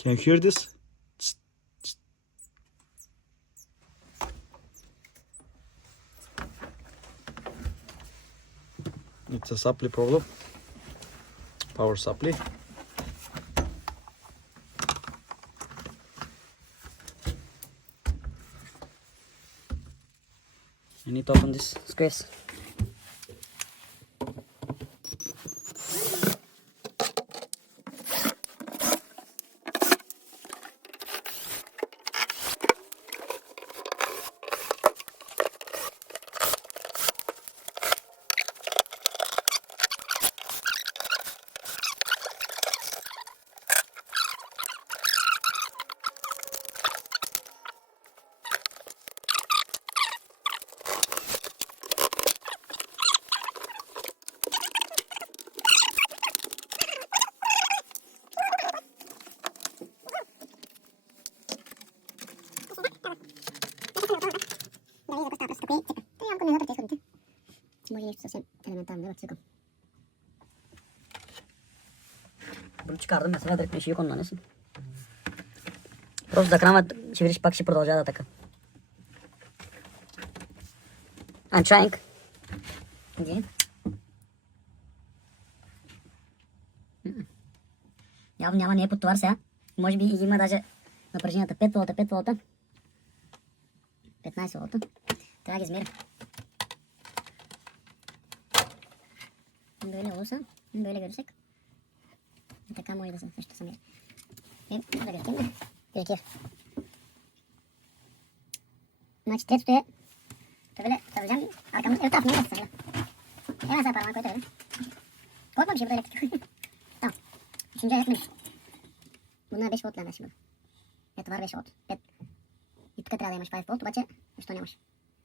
Can you hear this? It's a supply problem. Power supply. I need to open this. Squeeze. Bunu çıkardım mesela direkt bir şey kullanırsın. Просто закрывать чевириш пак ще продължава така. I'm trying. Иди. Явно няма, не е под товар сега. Може би има даже напрежението 5 волта, 5 волта. 15 волта. Трябва да ги измеря. Böyle olursa böyle görürsek така може да се също самира. Да görkem de gözüküyor. Значи третото е böyle sarılacağım arkamda öte atmaya sarıla. Hemen sağ parmağını koy öyle. Korkma bir şey burada elektrik. Tamam. Üçüncü ayak minus. Bunlar 5 voltlarında şimdi. Evet var 5 volt. И тук трябва да имаш 5 волт, обаче защо нямаш?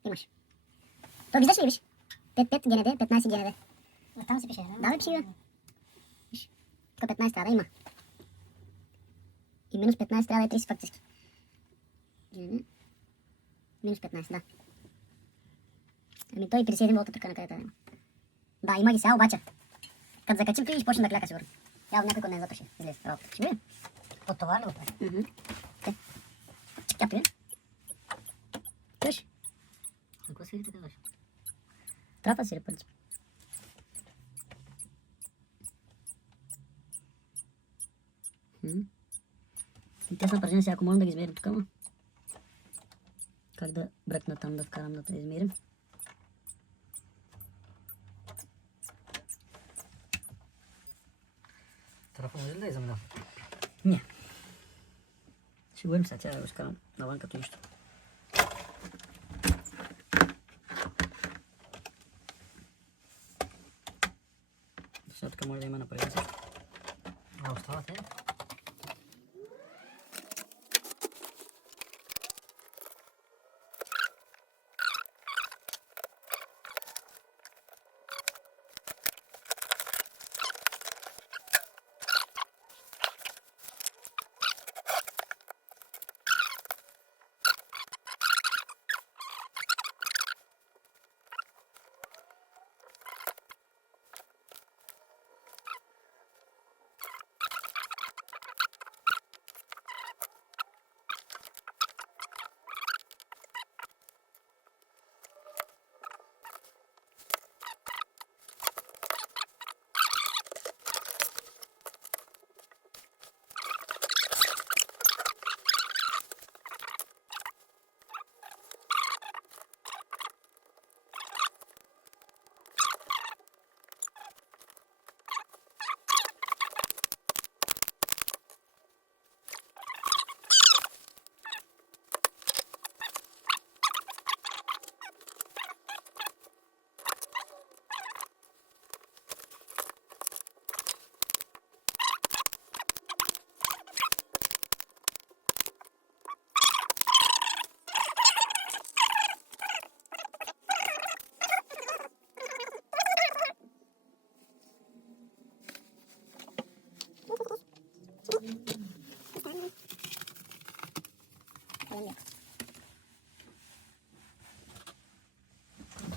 Имаш. То виждаш ли, виж? 5 ГНД, 15 ГНД. Там си пише, да? Да, пише, бе. Виж. Тук 15 трябва да има. И минус 15 трябва да е 30 фактически. Минус 15, да. Ами той 51 волта тук накъдето да има. Да, има ги сега, обаче. Като закачим, ти ще почне да кляка сигурно. Явно някой кондензатор ще излезе. Ще видим. От това ли го прави? Чик-чак ли? Виж? Какво си така върши? Трапа си ли принцип? Интересно упражнение сега, ако можем да ги измерим тук, ама. Как да бръкна там, да вкарам да те измерим. Трафа може ли да измеря? Не. Ще говорим сега, да го изкарам навън като нищо. Сега тук може да има напрежение също. А, оставате?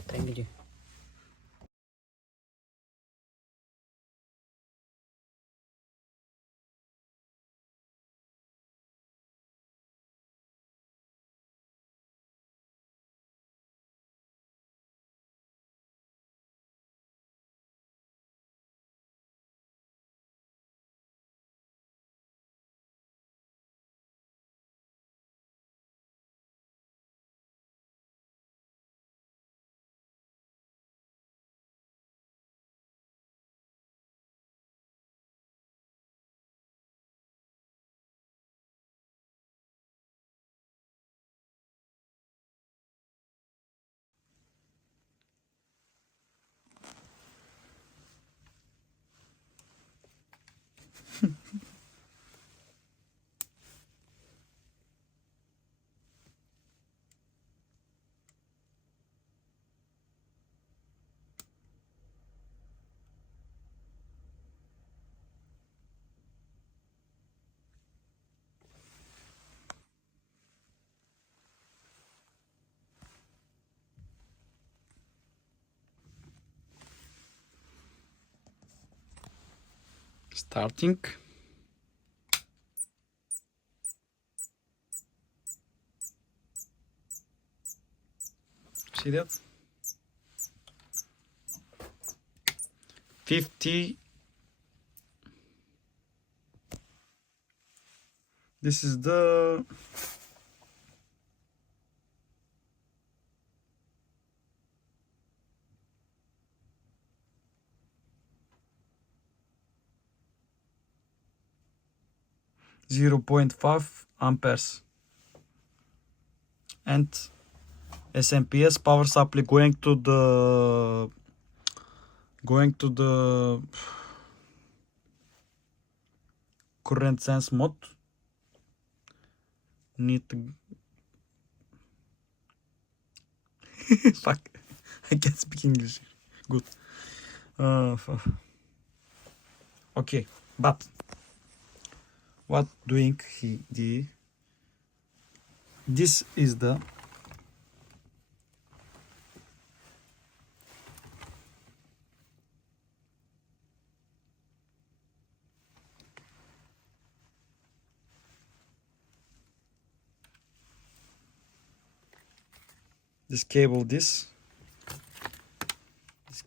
Time video. Starting. See that? 50. This is the .5 amperes and SMPS power supply going to the current sense mode. Need to fuck, I can't speak English. Good. Okay, but what doing this is the this cable is this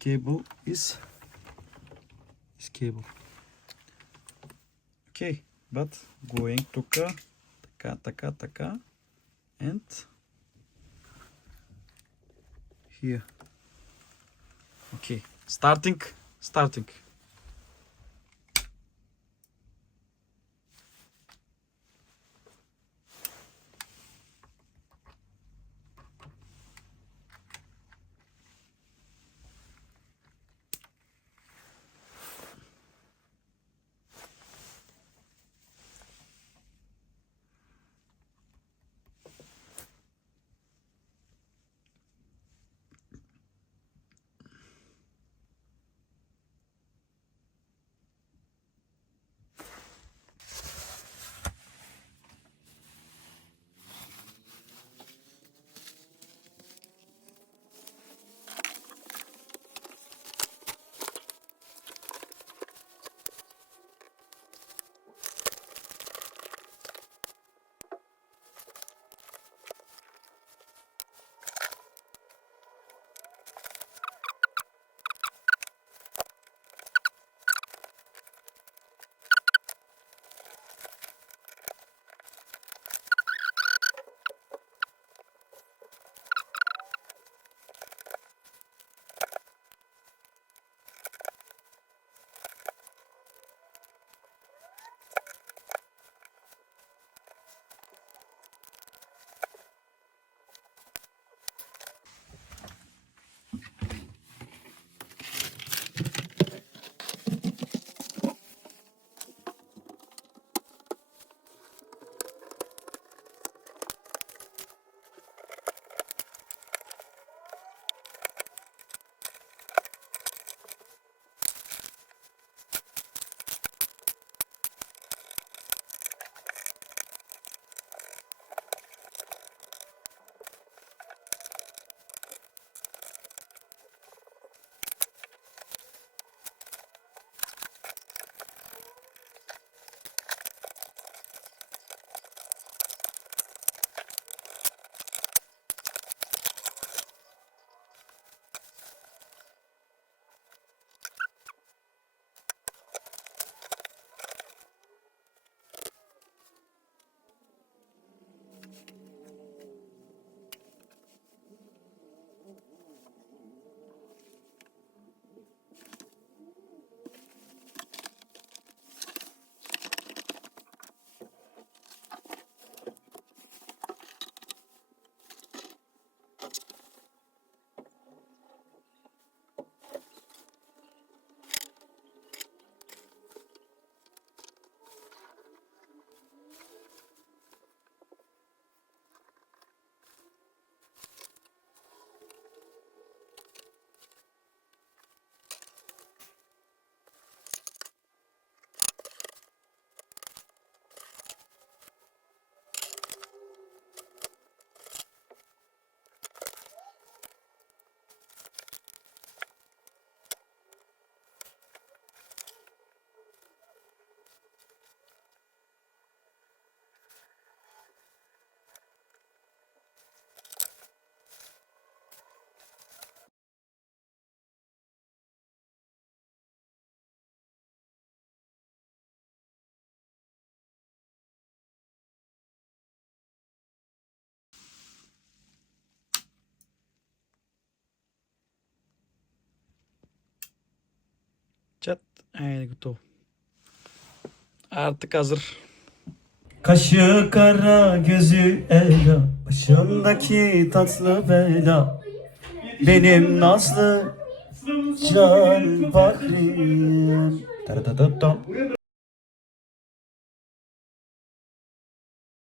cable. Okay, but going to taka and here. Okay, starting. Çat. Evet kutu. Artık hazır. Kaşı kara gözü ela, başımdaki tatlı bela, benim nazlı can Bahri'm.